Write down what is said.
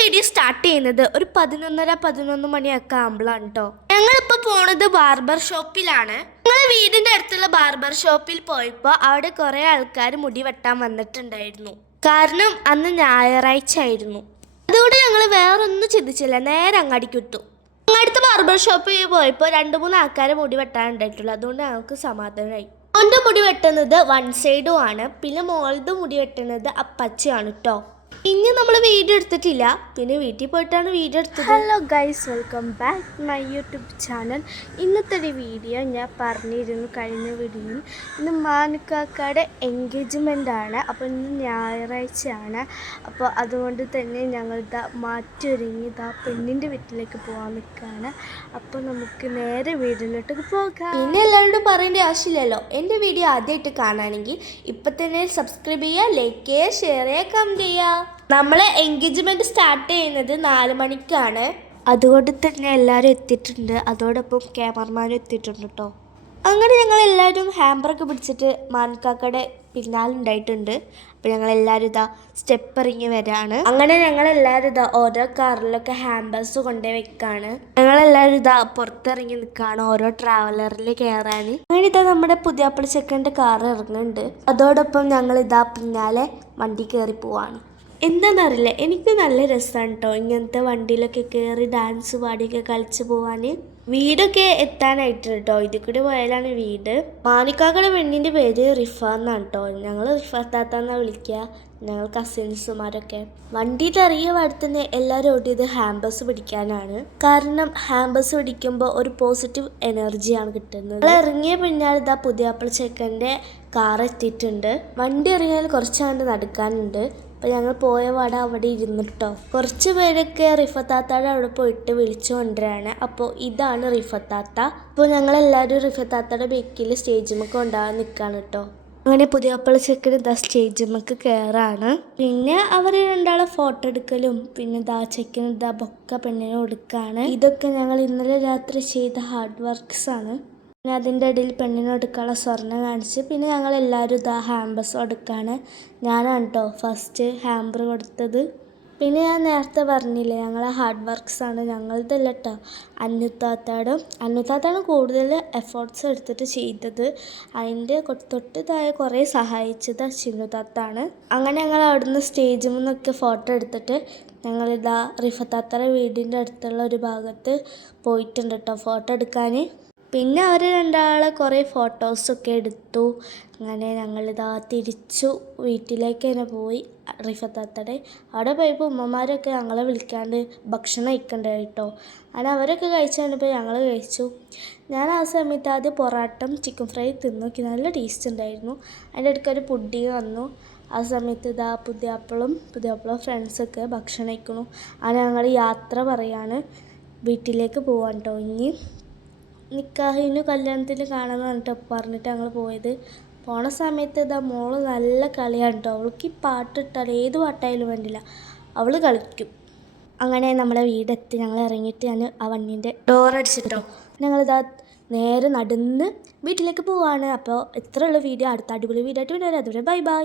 Video start ചെയ്യുന്നത് ഒരു 11 മണിയൊക്കെ ആകുമ്പോഴാണ് കേട്ടോ. ഞങ്ങളിപ്പോൾ പോണത് ബാർബർ ഷോപ്പിലാണ്. ഞങ്ങൾ വീടിൻ്റെ അടുത്തുള്ള ബാർബർ ഷോപ്പിൽ പോയപ്പോൾ അവിടെ കുറേ ആൾക്കാർ മുടി വെട്ടാൻ വന്നിട്ടുണ്ടായിരുന്നു. കാരണം അന്ന് ഞായറാഴ്ച ആയിരുന്നു. അതുകൊണ്ട് ഞങ്ങൾ വേറൊന്നും ചിന്തിച്ചില്ല, നേരെ അങ്ങാടിക്ക് വിട്ടു. അങ്ങടുത്ത് ബാർബർ ഷോപ്പിൽ പോയപ്പോൾ 2-3 ആൾക്കാരെ മുടി വെട്ടാനുണ്ടായിട്ടുള്ളൂ. അതുകൊണ്ട് ഞങ്ങൾക്ക് സമാധാനമായി. എൻ്റെ മുടി വെട്ടുന്നത് വൺ സൈഡും ആണ്, പിന്നെ മോളുടെ മുടി വെട്ടുന്നത് അപ്പച്ചയാണ് കേട്ടോ. ഇനി നമ്മൾ വീഡിയോ എടുത്തിട്ടില്ല, പിന്നെ വീട്ടിൽ പോയിട്ടാണ് വീഡിയോ എടുത്തത്. Hello guys, welcome back my YouTube channel. ഇന്നത്തെ ഒരു വീഡിയോ ഞാൻ പറഞ്ഞിരുന്നു കഴിഞ്ഞ വീഡിയോയിൽ. ഇന്ന് മാനുക്കാക്കയുടെ എൻഗേജ്മെൻ്റ് ആണ്. അപ്പോൾ ഇന്ന് ഞായറാഴ്ചയാണ്. അപ്പോൾ അതുകൊണ്ട് തന്നെ ഞങ്ങൾ മാറ്റൊരുങ്ങി പെണ്ണിൻ്റെ വീട്ടിലേക്ക് പോകാൻ നിൽക്കുകയാണ്. അപ്പോൾ നമുക്ക് നേരെ വീടിലോട്ടൊക്കെ പോകാം. പിന്നെ എല്ലാവരോടും പറയേണ്ട ആവശ്യമില്ലല്ലോ. എൻ്റെ വീഡിയോ ആദ്യമായിട്ട് കാണുകയാണെങ്കിൽ ഇപ്പം തന്നെ സബ്സ്ക്രൈബ് ചെയ്യുക, ലൈക്ക് ചെയ്യുക, ഷെയർ ചെയ്യുക, കമൻറ്റ് ചെയ്യുക. നമ്മളെ എൻഗേജ്മെൻറ്റ് സ്റ്റാർട്ട് ചെയ്യുന്നത് 4 മണിക്കാണ്. അതുകൊണ്ട് തന്നെ എല്ലാവരും എത്തിയിട്ടുണ്ട്. അതോടൊപ്പം ക്യാമറമാനും എത്തിയിട്ടുണ്ട് കേട്ടോ. അങ്ങനെ ഞങ്ങളെല്ലാവരും ഹാമ്പറൊക്കെ പിടിച്ചിട്ട് മാൻകാക്കയുടെ പിന്നാലുണ്ടായിട്ടുണ്ട്. അപ്പോൾ ഞങ്ങളെല്ലാവരും സ്റ്റെപ്പ് ഇറങ്ങി വരാണ്. അങ്ങനെ ഞങ്ങളെല്ലാവരും ഓരോ കാറിലൊക്കെ ഹാമ്പേഴ്സ് കൊണ്ടുപോയി വെക്കാണ്. ഞങ്ങളെല്ലാവരും പുറത്തിറങ്ങി നിൽക്കുകയാണ് ഓരോ ട്രാവലറിൽ കയറാൻ. അങ്ങനെ നമ്മുടെ പുതിയാപ്പിള ചെക്കൻ്റെ കാർ ഇറങ്ങുന്നുണ്ട്. അതോടൊപ്പം ഞങ്ങൾ പിന്നാലെ വണ്ടി കയറി പോവാണ്. എന്താണെന്നറിയില്ല, എനിക്ക് നല്ല രസമാണ് കേട്ടോ ഇങ്ങനത്തെ വണ്ടിയിലൊക്കെ കയറി ഡാൻസ് പാടിയൊക്കെ കളിച്ച് പോവാൻ. വീടൊക്കെ എത്താനായിട്ട് കേട്ടോ. ഇതിൽ കൂടി പോയാലാണ് വീട്. മാനിക്കാക്കയുടെ പെണ്ണിൻ്റെ പേര് റിഫ എന്നാണ് കേട്ടോ. ഞങ്ങൾ റിഫ താത്താന്നാണ് വിളിക്കുക, ഞങ്ങൾ കസിൻസുമാരൊക്കെ. വണ്ടിയിൽ ഇറങ്ങിയ പാടത്തന്നെ എല്ലാവരും ഓടിയത് ഹാമ്പേഴ്സ് പിടിക്കാനാണ്. കാരണം ഹാമ്പേഴ്സ് പിടിക്കുമ്പോൾ ഒരു പോസിറ്റീവ് എനർജിയാണ് കിട്ടുന്നത്. ഞങ്ങൾ ഇറങ്ങിയ പിന്നാലെ പുതിയാപ്പിള ചെക്കൻ്റെ കാർ എത്തിയിട്ടുണ്ട്. വണ്ടി ഇറങ്ങിയാൽ കുറച്ചാണ്ട് നടക്കാനുണ്ട്. അപ്പോൾ ഞങ്ങൾ പോയ പാടെ അവിടെ ഇരുന്നിട്ടോ. കുറച്ച് പേരൊക്കെ റിഫത്താത്തയുടെ അവിടെ പോയിട്ട് വിളിച്ചു കൊണ്ടുവരാണ്. അപ്പോൾ ഇതാണ് റിഫത്താത്ത. അപ്പോൾ ഞങ്ങളെല്ലാവരും റിഫത്താത്തയുടെ ബേക്കിൽ സ്റ്റേജിമൊക്കെ ഉണ്ടാകാൻ നിൽക്കുകയാണ് കേട്ടോ. അങ്ങനെ പുതിയാപ്പിള ചെക്കന് സ്റ്റേജിമൊക്കെ കയറാണ്. പിന്നെ അവർ രണ്ടാളെ ഫോട്ടോ എടുക്കലും പിന്നെ ചെക്കന് ബൊക്ക പെണ്ണിനെ കൊടുക്കുകയാണ്. ഇതൊക്കെ ഞങ്ങൾ ഇന്നലെ രാത്രി ചെയ്ത ഹാർഡ് വർക്ക്സ് ആണ്. പിന്നെ അതിൻ്റെ ഇടയിൽ പെണ്ണിനെ എടുക്കാനുള്ള സ്വർണ്ണം കാണിച്ച് പിന്നെ ഞങ്ങളെല്ലാവരും ഹാമ്പേഴ്സ് കൊടുക്കുകയാണ്. ഞാനാണ് കേട്ടോ ഫസ്റ്റ് ഹാമ്പർ കൊടുത്തത്. പിന്നെ ഞാൻ നേരത്തെ പറഞ്ഞില്ലേ ഞങ്ങളെ ഹാർഡ് വർക്ക്സ് ആണ്, ഞങ്ങളതല്ല കേട്ടോ. അന്നുത്താത്താണ് കൂടുതൽ എഫേർട്സ് എടുത്തിട്ട് ചെയ്തത്. അതിൻ്റെ തൊട്ട് താഴെ കുറേ സഹായിച്ചത് ചിന്നുത്താത്താണ്. അങ്ങനെ ഞങ്ങൾ അവിടുന്ന് സ്റ്റേജിൽ നിന്നൊക്കെ ഫോട്ടോ എടുത്തിട്ട് ഞങ്ങളിതാ റിഫത്താത്തയുടെ വീടിൻ്റെ അടുത്തുള്ള ഒരു ഭാഗത്ത് പോയിട്ടുണ്ട് കേട്ടോ ഫോട്ടോ എടുക്കാൻ. പിന്നെ അവർ രണ്ടാളെ കുറേ ഫോട്ടോസൊക്കെ എടുത്തു. അങ്ങനെ ഞങ്ങളിതാ തിരിച്ചു വീട്ടിലേക്ക് തന്നെ പോയി. റിഫത്താത്തയുടെ അവിടെ പോയപ്പോൾ ഉമ്മമാരൊക്കെ ഞങ്ങളെ വിളിക്കാണ്ട് ഭക്ഷണം കഴിക്കണ്ടായി കേട്ടോ. അങ്ങനെ അവരൊക്കെ കഴിച്ചു കഴിഞ്ഞപ്പോൾ ഞങ്ങൾ കഴിച്ചു. ഞാൻ ആ സമയത്ത് ആദ്യം പൊറാട്ടം ചിക്കൻ ഫ്രൈ തിന്നു. നല്ല ടേസ്റ്റ് ഉണ്ടായിരുന്നു. അതിൻ്റെ അടുക്ക ഒരു പുഡിങ് വന്നു. ആ സമയത്ത് പുതിയാപ്പിളും ഫ്രണ്ട്സൊക്കെ ഭക്ഷണം കഴിക്കുന്നു. അങ്ങനെ ഞങ്ങൾ യാത്ര പറയാണ്, വീട്ടിലേക്ക് പോവാൻ കേട്ടോ. ഇനി നിക്കാഹിന് കല്യാണത്തിൽ കാണാമെന്ന് പറഞ്ഞിട്ട് ഞങ്ങൾ പോയത്. പോണ സമയത്ത് മോള് നല്ല കളിയാണ് കേട്ടോ. അവൾക്ക് ഈ പാട്ടിട്ടാൽ ഏത് പാട്ടായാലും വേണ്ടില്ല, അവൾ കളിക്കും. അങ്ങനെ നമ്മുടെ വീടെത്തി. ഞങ്ങൾ ഇറങ്ങിയിട്ട് ഞാൻ ആ വണ്ടീൻ്റെ ഡോറടിച്ചിട്ടോ നേരെ നടന്ന് വീട്ടിലേക്ക് പോവാണ്. അപ്പോൾ ഇത്രയുള്ള വീഡിയോ അടുത്ത അടിപൊളി വീഡിയോ ആയിട്ട് വരാം. അതുവരെ ബൈ ബൈ.